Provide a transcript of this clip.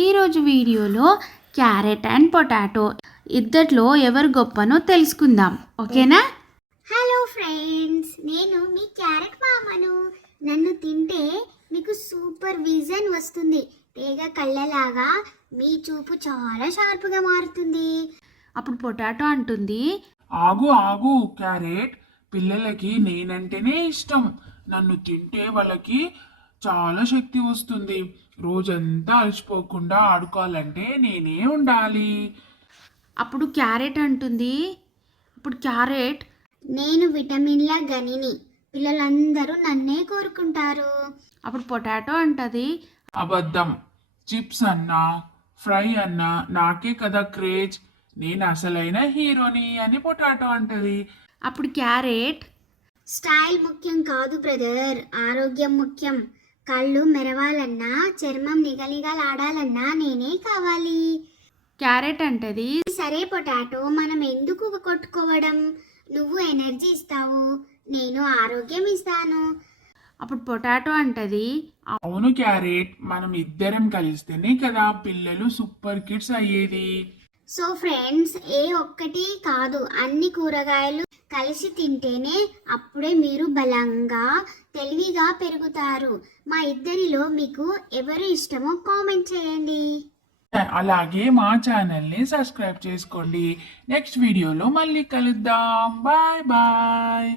ఈరోజు వీడియోలో carrot and potato ఇద్దట్లో ఎవరు గొప్పనో తెలుసుకుందాం. ఓకేనా? హలో ఫ్రెండ్స్, నేను మీ క్యారెట్ మామను. నన్ను తింటే మీకు సూపర్ విజన్ వస్తుంది. తేగ కళ్ళలాగా మీ చూపు చాలా షార్ప్గా మారుతుంది. అప్పుడు పొటాటో అంటుంది, ఆగు ఆగు క్యారెట్, పిల్లలకి నేనంటేనే ఇష్టం. నన్ను తింటే వాళ్ళకి చాలా శక్తి వస్తుంది. రోజంతా అలసిపోకుండా ఆడుకోవాలంటే నేనే ఉండాలి. అప్పుడు క్యారెట్ అంటుంది, ఇప్పుడు క్యారెట్ నేను విటమిన్ల గనిని, పిల్లలందరూ నన్నే కోరుకుంటారు. అప్పుడు పొటాటో అంటది, అబద్ధం. చిప్స్ అన్నా ఫ్రై అన్నా నాకే కదా క్రేజ్. నేను అసలైన హీరోని అని పొటాటో అంటది. అప్పుడు క్యారెట్ స్టైల్ ముఖ్యం కాదు బ్రదర్, ఆరోగ్యం ముఖ్యం. కళ్ళు మెరవాలన్నా, చర్మం నిగనిగలాడాలన్నా నేనే కావాలి. క్యారెట్ అంటది, సరే పొటాటో, మనం ఎందుకు కొట్టుకోవడం? నువ్వు ఎనర్జీ ఇస్తావు, నేను ఆరోగ్యం ఇస్తాను. అప్పుడు పొటాటో అంటది, అవును క్యారెట్, మనం ఇద్దరం కలిస్తేనే కదా పిల్లలు సూపర్ కిడ్స్ అయ్యేది. సో ఫ్రెండ్స్, ఏ ఒక్కటి కాదు, అన్ని కూరగాయలు కలిసి తింటేనే అప్పుడే మీరు బలంగా తెలివిగా పెరుగుతారు. మా ఇద్దరిలో మీకు ఎవరు ఇష్టమో కామెంట్ చేయండి. అలాగే మా ఛానల్ని సబ్స్క్రైబ్ చేసుకోండి. నెక్స్ట్ వీడియోలో మళ్ళీ కలుద్దాం. Bye bye.